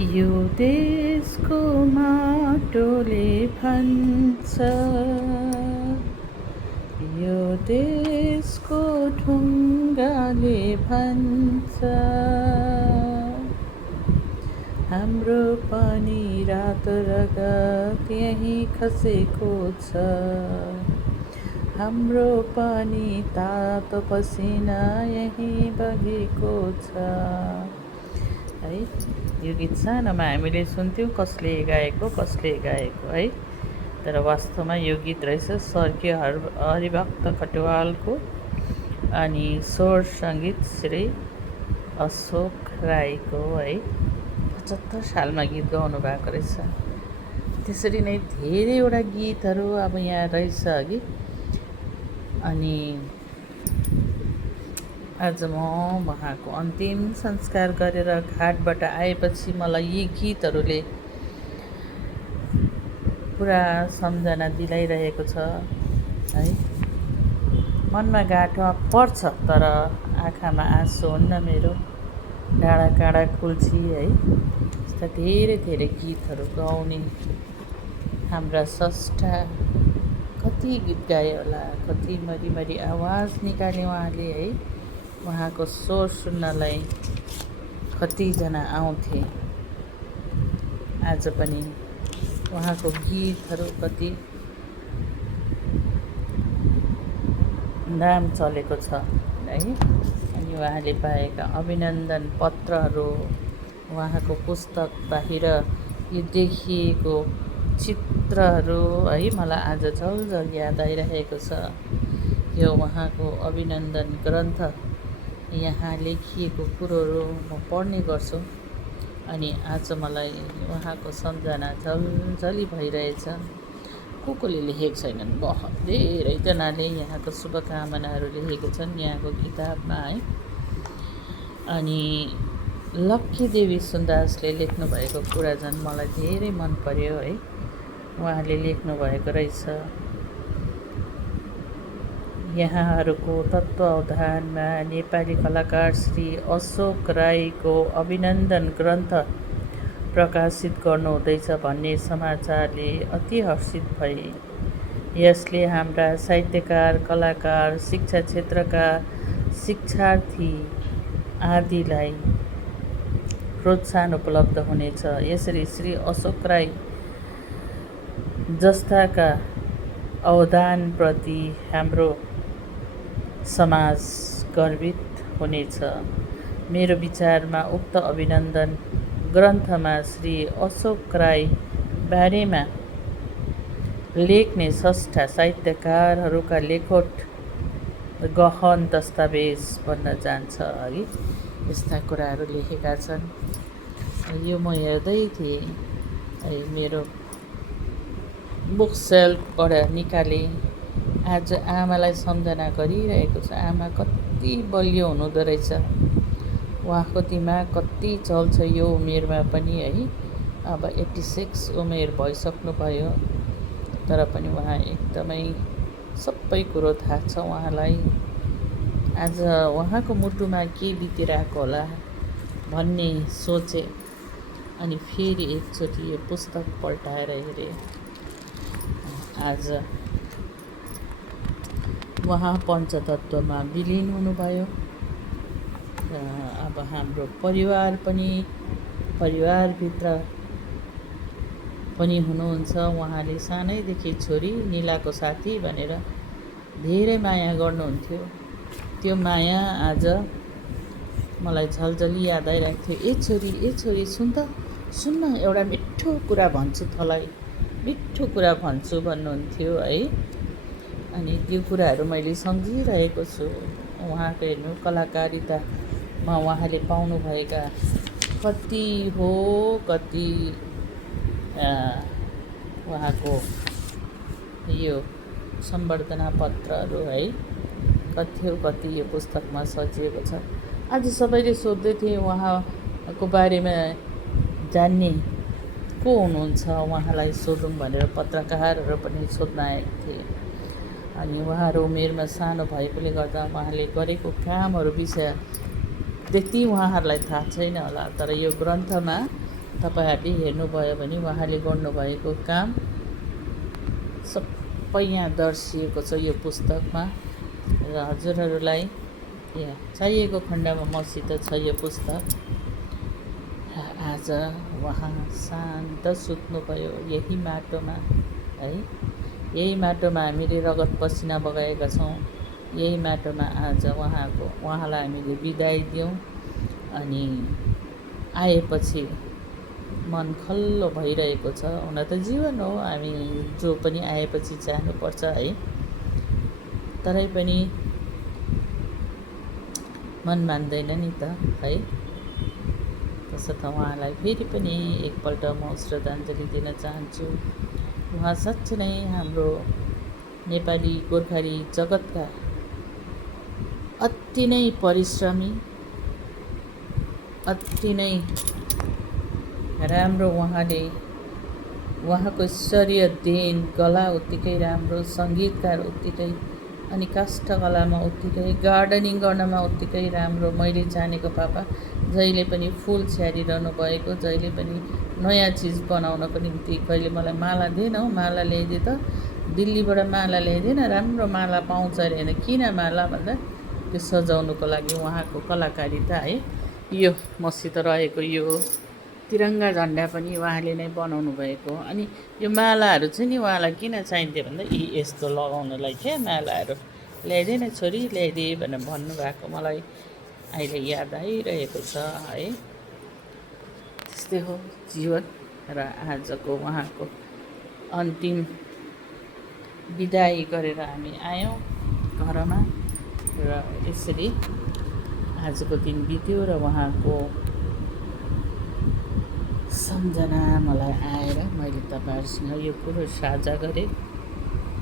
यो देशको माटोले भन्छ, यो देशको ढुङ्गाले भन्छ, हाम्रो पनि रातो रगत यहीँ खसेको छ, हाम्रो पनि तातो पसिना यहीँ बगेको छ। है यो गीत सानोमा हामीले सुन्थ्यौँ कसले गाएको है। तर वास्तवमा यो गीत रहेछ स्वर्गीय हरिभक्त खटुवालको अनि स्वर सङ्गीत श्री अशोक राईको है। 75 सालमा गीत गाउनु भएको रहेछ। त्यसरी नै धेरैवटा गीतहरू अब यहाँ रहेछ अघि। अनि आज म उहाँको अन्तिम संस्कार गरेर घाटबाट आएपछि मलाई यी गीतहरूले पुरा सम्झना दिलाइरहेको छ है। मनमा गाँठमा पर्छ तर आँखामा आँसु हुन्न मेरो, डाँडा काँडा खुल्छी है। यस्ता धेरै गीतहरू गाउने हाम्रा स्रष्टा कति गीत गाए होला, कति मरी आवाज निकाले उहाँले है। उहाँको स्वर सुन्नलाई कतिजना आउँथे। आज पनि उहाँको गीतहरू कति नाम चलेको छ है। अनि उहाँले पाएका अभिनन्दन पत्रहरू, उहाँको पुस्तक बाहिर यो देखिएको चित्रहरू है मलाई आज झलझल याद आइरहेको छ। यो उहाँको अभिनन्दन ग्रन्थ, यहाँ लेखिएको कुरोहरू म पढ्ने गर्छु अनि आज मलाई उहाँको सम्झना झलझली भइरहेछ। कसले लेखेको छैनन्, बहुत धेरैजनाले यहाँको शुभकामनाहरू लेखेको छन् यहाँको किताबमा है। अनि लक्की देवी सुन्दासले लेख्नु भएको कुरा झन् मलाई धेरै मन पर्यो है। उहाँले लेख्नु भएको रहेछ, यहाँहरूको तत्त्वावधानमा नेपाली कलाकार श्री अशोक राईको अभिनन्दन ग्रन्थ प्रकाशित गर्नुहुँदैछ भन्ने समाचारले अति हर्षित भए। यसले हाम्रा साहित्यकार, कलाकार, शिक्षा क्षेत्रका शिक्षार्थी आदिलाई प्रोत्साहन उपलब्ध हुनेछ। यसरी श्री अशोक राई जस्ताका अवदानप्रति हाम्रो समाज गर्वित हुनेछ। मेरो विचारमा उक्त अभिनन्दन ग्रन्थमा श्री अशोक राई बारेमा लेख्ने स्रष्टा साहित्यकारहरूका लेखोट गहन दस्तावेज बन्न जान्छ है। यस्ता कुराहरू लेखेका छन्। यो म हेर्दै थिएँ है, मेरो बुक सेल्फबाट निकालेँ। आज आमालाई सम्झना गरिरहेको छ। आमा कति बलियो हुनुहुँदो रहेछ, उहाँको दिमाग कति चल्छ यो उमेरमा पनि है। अब 86 उमेर भइसक्नु भयो, तर पनि उहाँ एकदमै सबै कुरो थाहा छ उहाँलाई। आज उहाँको मुटुमा के बितिरहेको होला भन्ने सोचे अनि फेरि एकचोटि यो पुस्तक पल्टाएर हेरेँ। आज उहाँ पञ्चतत्त्वमा विलिन हुनुभयो। अब हाम्रो परिवार पनि, परिवारभित्र पनि हुनुहुन्छ। उहाँले सानैदेखि छोरी निलाको साथी भनेर धेरै माया गर्नुहुन्थ्यो। त्यो माया आज मलाई झलझली याद आइरहेको थियो। ए छोरी सुन्न एउटा मिठो कुरा भन्छु तँलाई, मिठो कुरा भन्छु भन्नुहुन्थ्यो है। अनि त्यो कुराहरू मैले सम्झिरहेको छु। उहाँको हेर्नु कलाकारितामा उहाँले पाउनुभएका कति उहाँको यो सम्बर्धना पत्रहरू है, कति यो पुस्तकमा सजिएको छ। आज सबैले सोध्दै थिए उहाँको बारेमा जान्ने को हुनुहुन्छ, उहाँलाई सोधौँ भनेर पत्रकारहरू पनि सोध्न आएका थिए। अनि उहाँहरू उमेरमा सानो भएकोले गर्दा उहाँले गरेको कामहरू विषय त्यति उहाँहरूलाई थाहा छैन होला। तर यो ग्रन्थमा तपाईँहरूले हेर्नुभयो भने उहाँले गर्नुभएको काम सबै यहाँ दर्शिएको छ यो पुस्तकमा। र हजुरहरूलाई यहाँ चाहिएको खण्डमा मसित छ यो पुस्तक। र आज उहाँ शान्त सुत्नुभयो यही माटोमा है। यही माटोमा हामीले रगत पसिना बगाएका छौँ। यही माटोमा आज उहाँलाई हामीले बिदाई दियौँ। अनि आएपछि मन खल्लो भइरहेको छ। हुन त जीवन हो, हामी जो पनि आएपछि जानुपर्छ है। तरै पनि मन मान्दैन नि त है। तसर्थ उहाँलाई फेरि पनि एकपल्ट म श्रद्धाञ्जली दिन चाहन्छु। उहाँ साँच्चै नै हाम्रो नेपाली गोर्खाली जगतका अति नै परिश्रमी, अति नै राम्रो उहाँको शरीर देन कला उत्तिकै राम्रो, सङ्गीतकार उत्तिकै, अनि काष्ठकलामा उत्तिकै, गार्डनिङ गर्नमा उत्तिकै राम्रो। मैले जानेको पापा जहिले पनि फुल छ्यारिरहनु भएको, जहिले पनि नयाँ चिज बनाउनको निम्ति कहिले मलाई माला दिएन हौ, माला ल्याइदिए त, दिल्लीबाट माला ल्याइदिएन, राम्रो माला पाउँछ अरे होइन। किन माला भन्दा त्यो सजाउनुको लागि उहाँको कलाकारिता है। यो मसित रहेको यो तिरङ्गा झन्डा पनि उहाँले नै बनाउनु भएको। अनि यो मालाहरू चाहिँ नि उहाँलाई किन चाहिन्थ्यो भन्दा यस्तो लगाउनलाई क्या मालाहरू ल्याइदिए न छोरी, ल्याइदिए भनेर भन्नुभएको मलाई अहिले याद आइरहेको छ है। त्यस्तै हो जीवन। र आजको उहाँको अन्तिम बिदाई गरेर हामी आयौँ घरमा। र यसरी आजको दिन बित्यो र उहाँको सम्झना मलाई आएर मैले तपाईँहरूसँग यो कुरो साझा गरेँ।